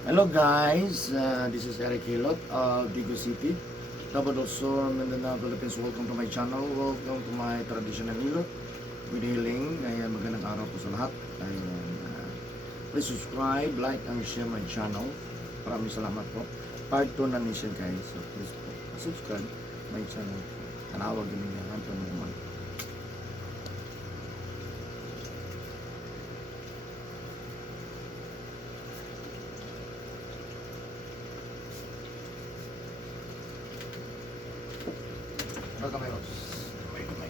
Hello guys, this is Eric Hilot of Digo City, Tabadosor, Mindanao, Philippines. Welcome to my channel. Welcome to my traditional Hilot with healing. Ayan, magandang araw po sa lahat. Ayan, please subscribe, like, and share my channel. Maraming salamat po. Part 2 na niya guys. So please po, subscribe my channel. Tanawag din niya. Hanto naman. Kamay Ross. Kamay.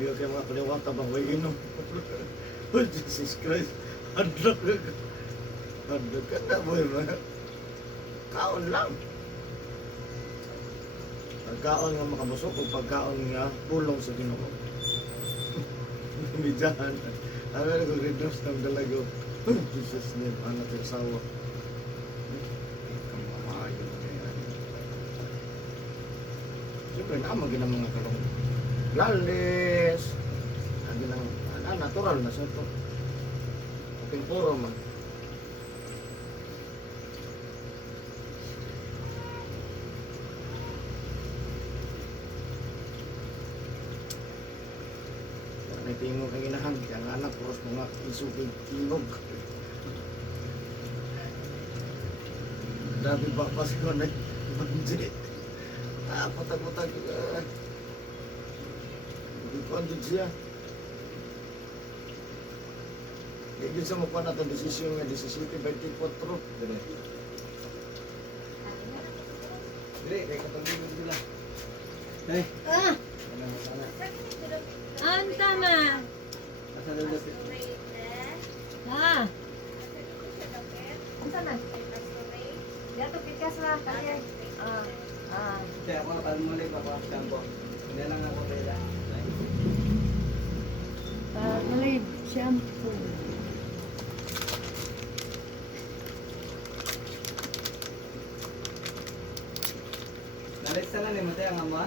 Hindi kayo mga kaliwata bang way inom. Oh, Jesus Christ. Hadlok ka. Hadlok ka na boy. Kaon lang. Pagkaon nga makabusok o pagkaon nga pulong sa Ginoo. Midyahan. Ano na kung redos ng dalago. Jesus name, anak yung sawa. Kamamayo na yan. Siyempre naman ginang mga kalong. Lalis. Ginang, natural na sa ito. Kaping puro man. Tingog ang inahan, kaya nga anak, puros mga isukig tingog. Dami ba Pasko na bandit. Patag-patag. Hindi ko andun siya. Hindi sa mukha natin desisyon nga, 17-24. Dire, kaya katagin nila. Hey. Anta ma. Ha. Anta na. Dato pikas ra kaya. Kaya ako nakalmulay pa pa shampoo. Hindi lang ako pala. Malay shampoo. Nalit lang ni Mateo ang ama.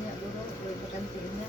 niya, guro, may pakantin niya.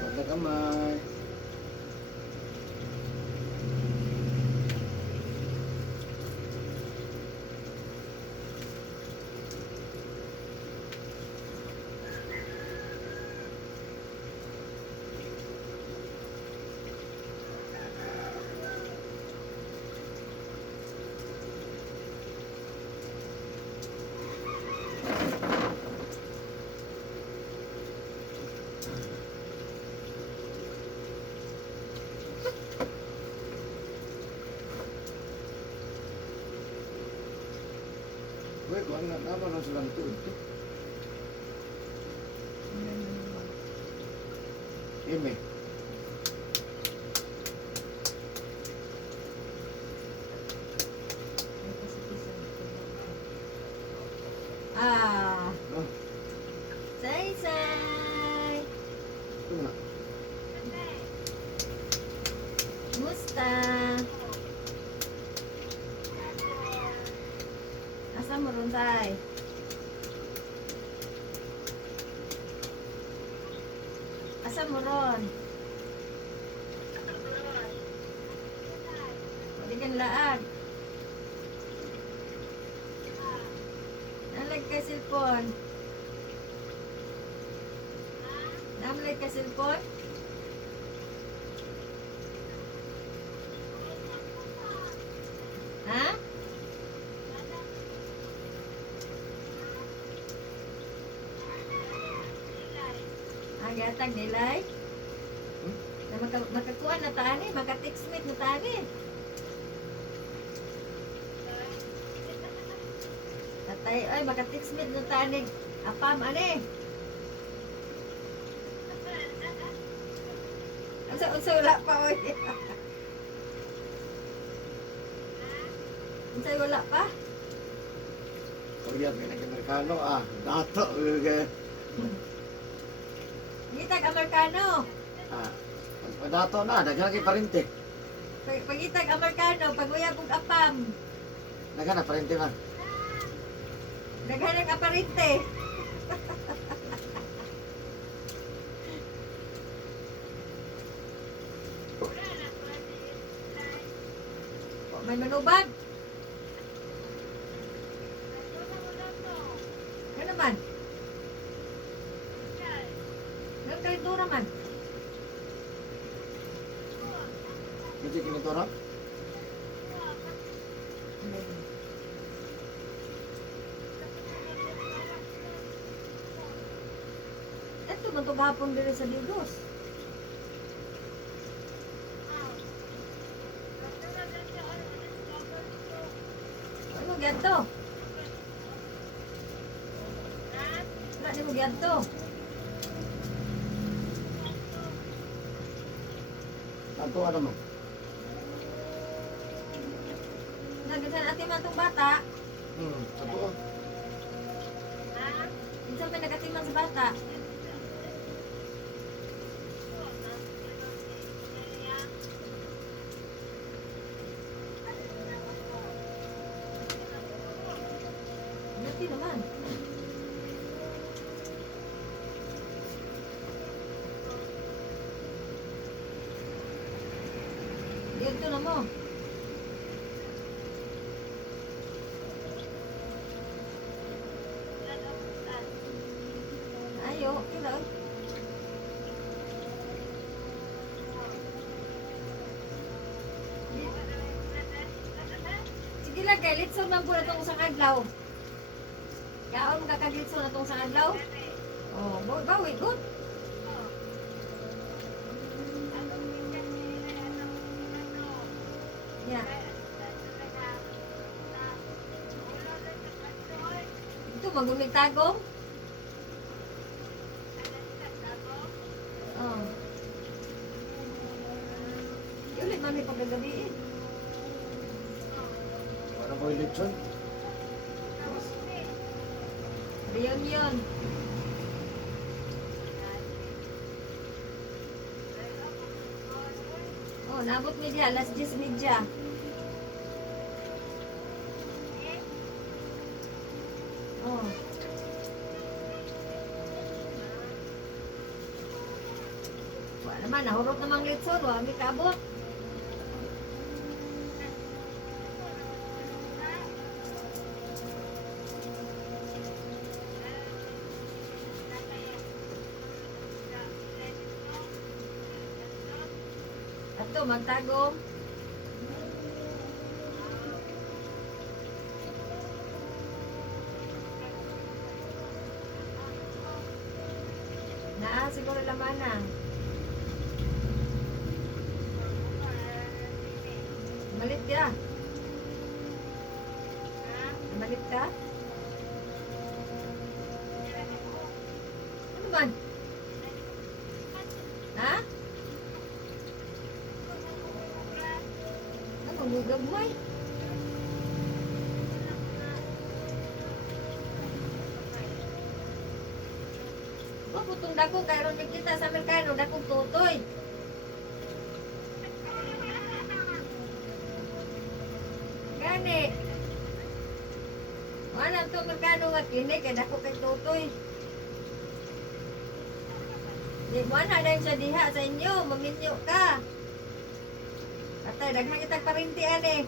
Huwag na kamay. Uy, kung ano naman ang silang tuod to. Ime. Ah, Oh, say-say! ito na. Musta? Asa mo ron, tay? Asa mo ron? Bigyan laag. Nalag ka cellphone. Nalag ka cellphone? Ha? gihatag nilay. Na makakuha na tani, maka-textmate na tani. Tatay, ay maka-textmate na tani. Apam, ane. Unsa wala pa, oy. Unsa wala pa? Korea, pinag-Amerikano, dato, Gitag Amerikano. pagpadato na, daghan kay parente. Pagitag Amerikano, paguyab og apam. Daghan na, parente na. Daghan ang aparente. May manubag. Ano naman? Ang kalidura man. Kasi kinitora, Ito man ito gahapon din sa Digos. Ano ganto? Wala ni mo ganto. tanto ano mo. Nagasan ati man itong bata. Totoo. Minsan may nagatiman sa bata. Nati naman. Dito na mo. Ayo, kilo. Sige lang, kay litson man po na itong isang adlaw. Kaon kakagitson na itong isang adlaw. Oh, bawi, good. Yeah. Ito, magumig tagong. Oh. Ulit man may pagkagabiin. Ano ko eleksyon? Reunion. Oh, nabot mi diha, alas 10:30. Oh. Wala naman, nahurot namang litson, wala mi kaabot. Ato, magtagom. Naa, siguro lamanang. Malit ka? Malit ka? Ano man? Ha? Ano, magugabay? Putong dako, kaya ron kita sa Amerikano, dakong tutoy. Gani. Wala to Amerikano nga kini, kaya dako kay tutoy. Di mo na dahil sa diha sa inyo, maminyo ka. Atay, daghang kitag parintian eh.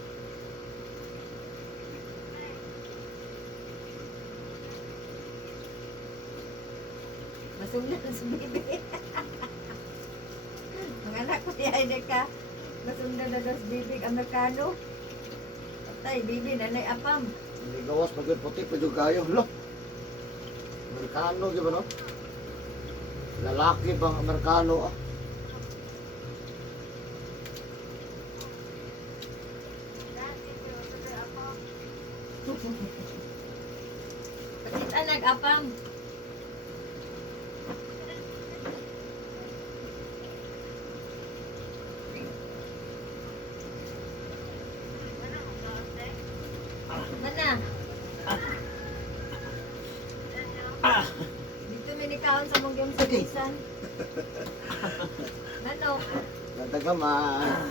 Masundan sa bibi. Mga anak ko di ay ka. Masundan na sa bibig Amerikano. Atay, bibi, nanay apam. Hindi gawas, pagod puti, pagod kayo. Lo! Amerikano, di ba no? Lalaki pang Amerikano ah. Pakita nag-apam. Mana? Dito minikaon sa mong sa bisan. Manok. Natagaman.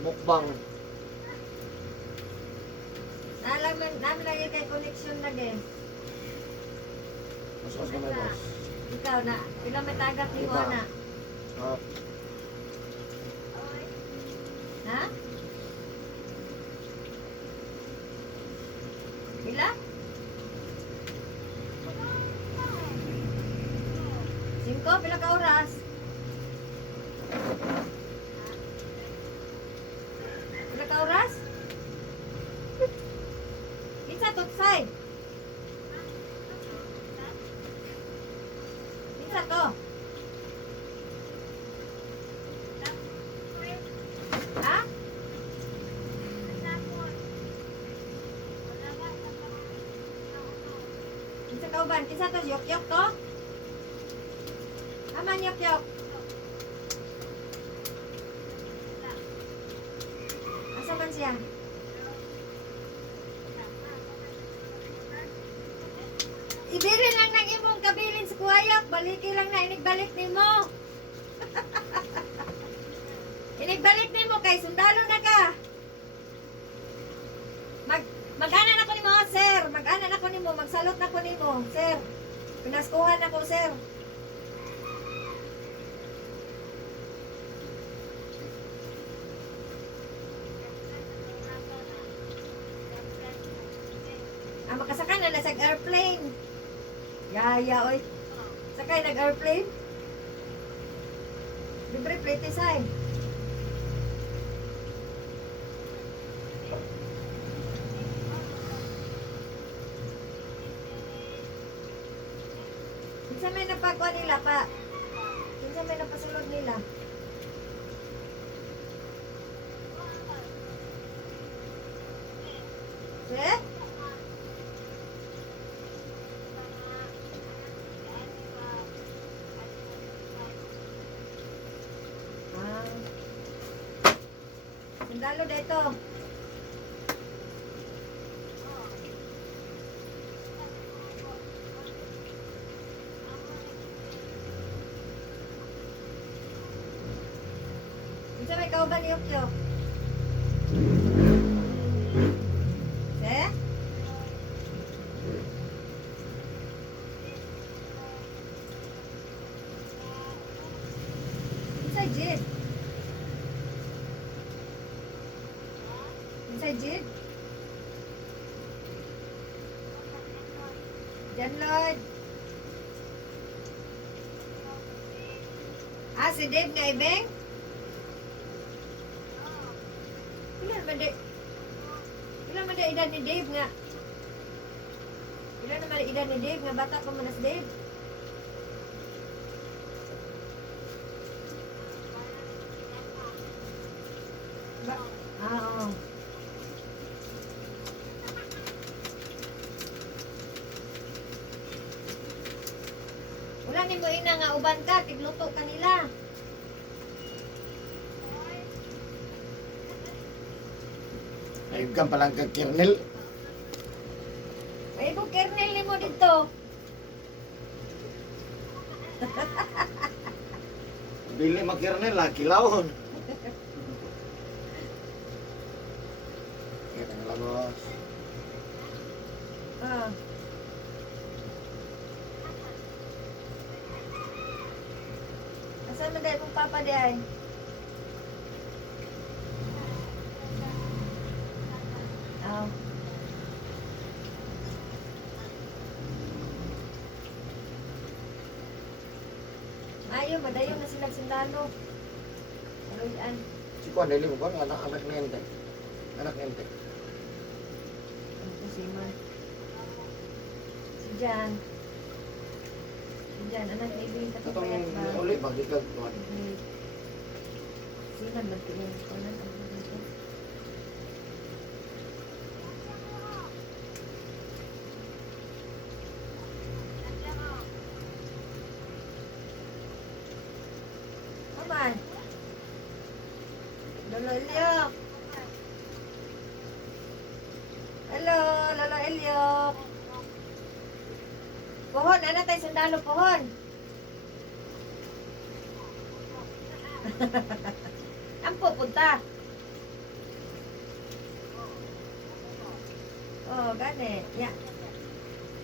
Mukbang. Namin lagi kay connection na gen. Mas ka may boss. Ikaw na, ilang may tagat ni mo na. Ah, Ha? Pila? Singko, pila ka oras? Pila ka oras? Kinsa tutsay? Kinsa to? Ha? Kinsa ka uban? Kinsa to? Yok-yok to? Aman yok-yok. Asa man siya? Ibilin lang ng imong kabilin sa kuwayak. Baliki lang na inigbalik ni mo. Inigbalik ni mo kay sundalo na ka. Mag-anan ako ni mo, sir. Mag-anan ako ni mo. Magsalot na ako ni mo, sir. Pinaskuhan ako, sir. Makasakay na nasa airplane. Yaya, oy. Sakay nag-airplane. Libre plate say. Kinsa may napagkuha nila pa? Kinsa may napasulod nila? Eh? Sundalo dito. Bisa may kauban yuk-yuk. Eh? Bisa jeep. Sa jeep. Jan Lord. Ah, si Dave nga ibeng? Ilan man di edad ni Dave nga? Ilan naman edad ni Dave nga bata pa man na si Dave? Oo. Wala ni mo ina nga uban ka, tigluto kanila. ayun ka palang kag kernel. Ay, kung kernel ni mo dito. Dili makernel lah, kilawon. Kita nga boss. Ah. Asan man dahil mong papa di ay? Oh. Ayo, madayo na silang sundalo. Aluyan. Si Kuan dili mo ba anak ni ente. Anak ni ente. Ito si Man. Si Jan. Si Jan, anak, ibig ka pa Itong payat ba? uli, bakit ka kuhan? Sinan, magtingin ko na. Come on. Lolo Elio. Hello, Lolo Elio. Pohon, ano tayo sundalo pohon? Ang pupunta. Oh, gani. Ya.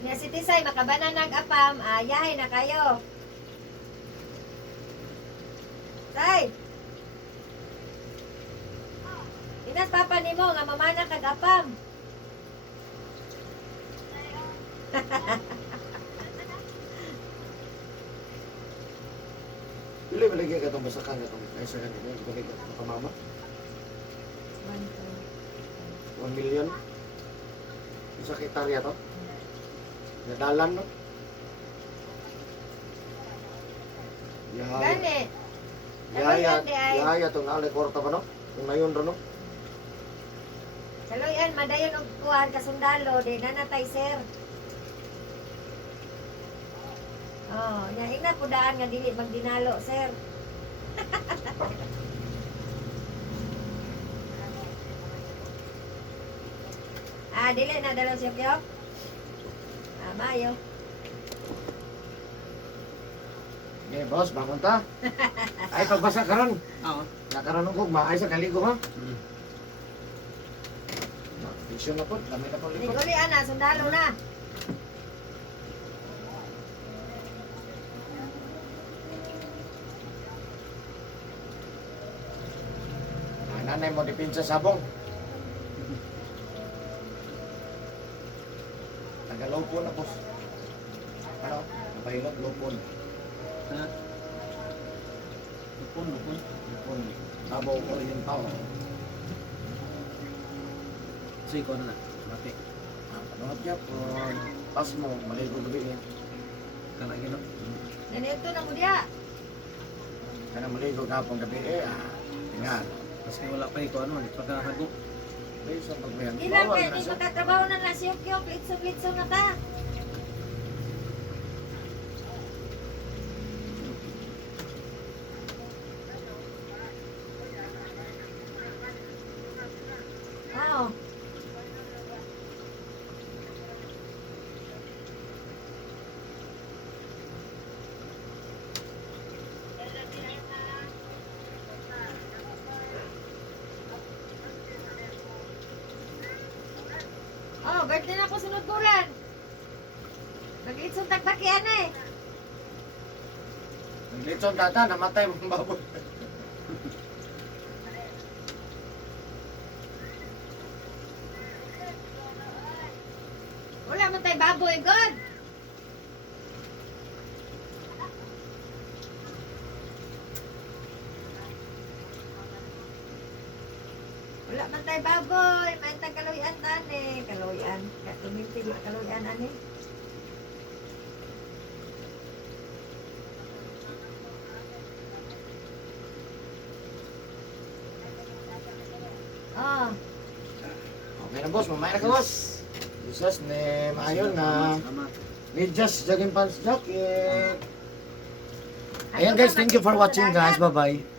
Ya si Tisay makabana nag-apam, yahay na kayo. Tay. Inas papa nimo nga mamana kag-apam. Pili balagay ka itong basakan ka itong kaisa ka nito. Balagay ka itong kamama. 1 million. Isa hektarya to. Nadalan no. Yahaya. Gani. Yahaya. Ano yan, di ay? Yahaya itong naalay korta pa no. Kung ngayon ro no. Saloyan, madayon og kuhan kasundalo, di na natay sir. Oh, nya ina po daan nga dili magdinalo, sir. Dili na dalaw siya piyok. Mayo. Okay, boss, bangon ta. Ay, pagbasa karon. Oo. Nakaroon ng gugma. Ay, sa kaligo ha. Vision na po. Dami na po likod. Liguli ana, sundalo na. Nanay mo dipinsa sabong. Tagalopon na boss. Ano? Napahilot lopon. Ha? Lupon. Lopon. Tabaw oriental. So, ikaw na. Mati. Panood niya po. Pas mo. Maligo gabi niya. Kalagi no? Nanito na mo diya. Kaya maligo kapong gabi tingnan. Kasi wala pa ikaw ano. Pagkahago. Based on pagmayan. Di lang kaya di makatrabaho na na siya piyok, litso na ta. Oh. Oh, birthday na ako sunod bulan. Naglitsong tagbakian eh. Ang litson tata, namatay mong baboy. Wala man tayo baboy, God. Wala man tayo baboy. May kaloyan tani. Kaloyan. Tumintig na kaloyan ani. Oh. Okay na boss, mamaya na ka boss. Jesus name, ayun na. Salamat. Need just jogging pants jacket. Ayan guys, thank you for watching guys. Bye-bye.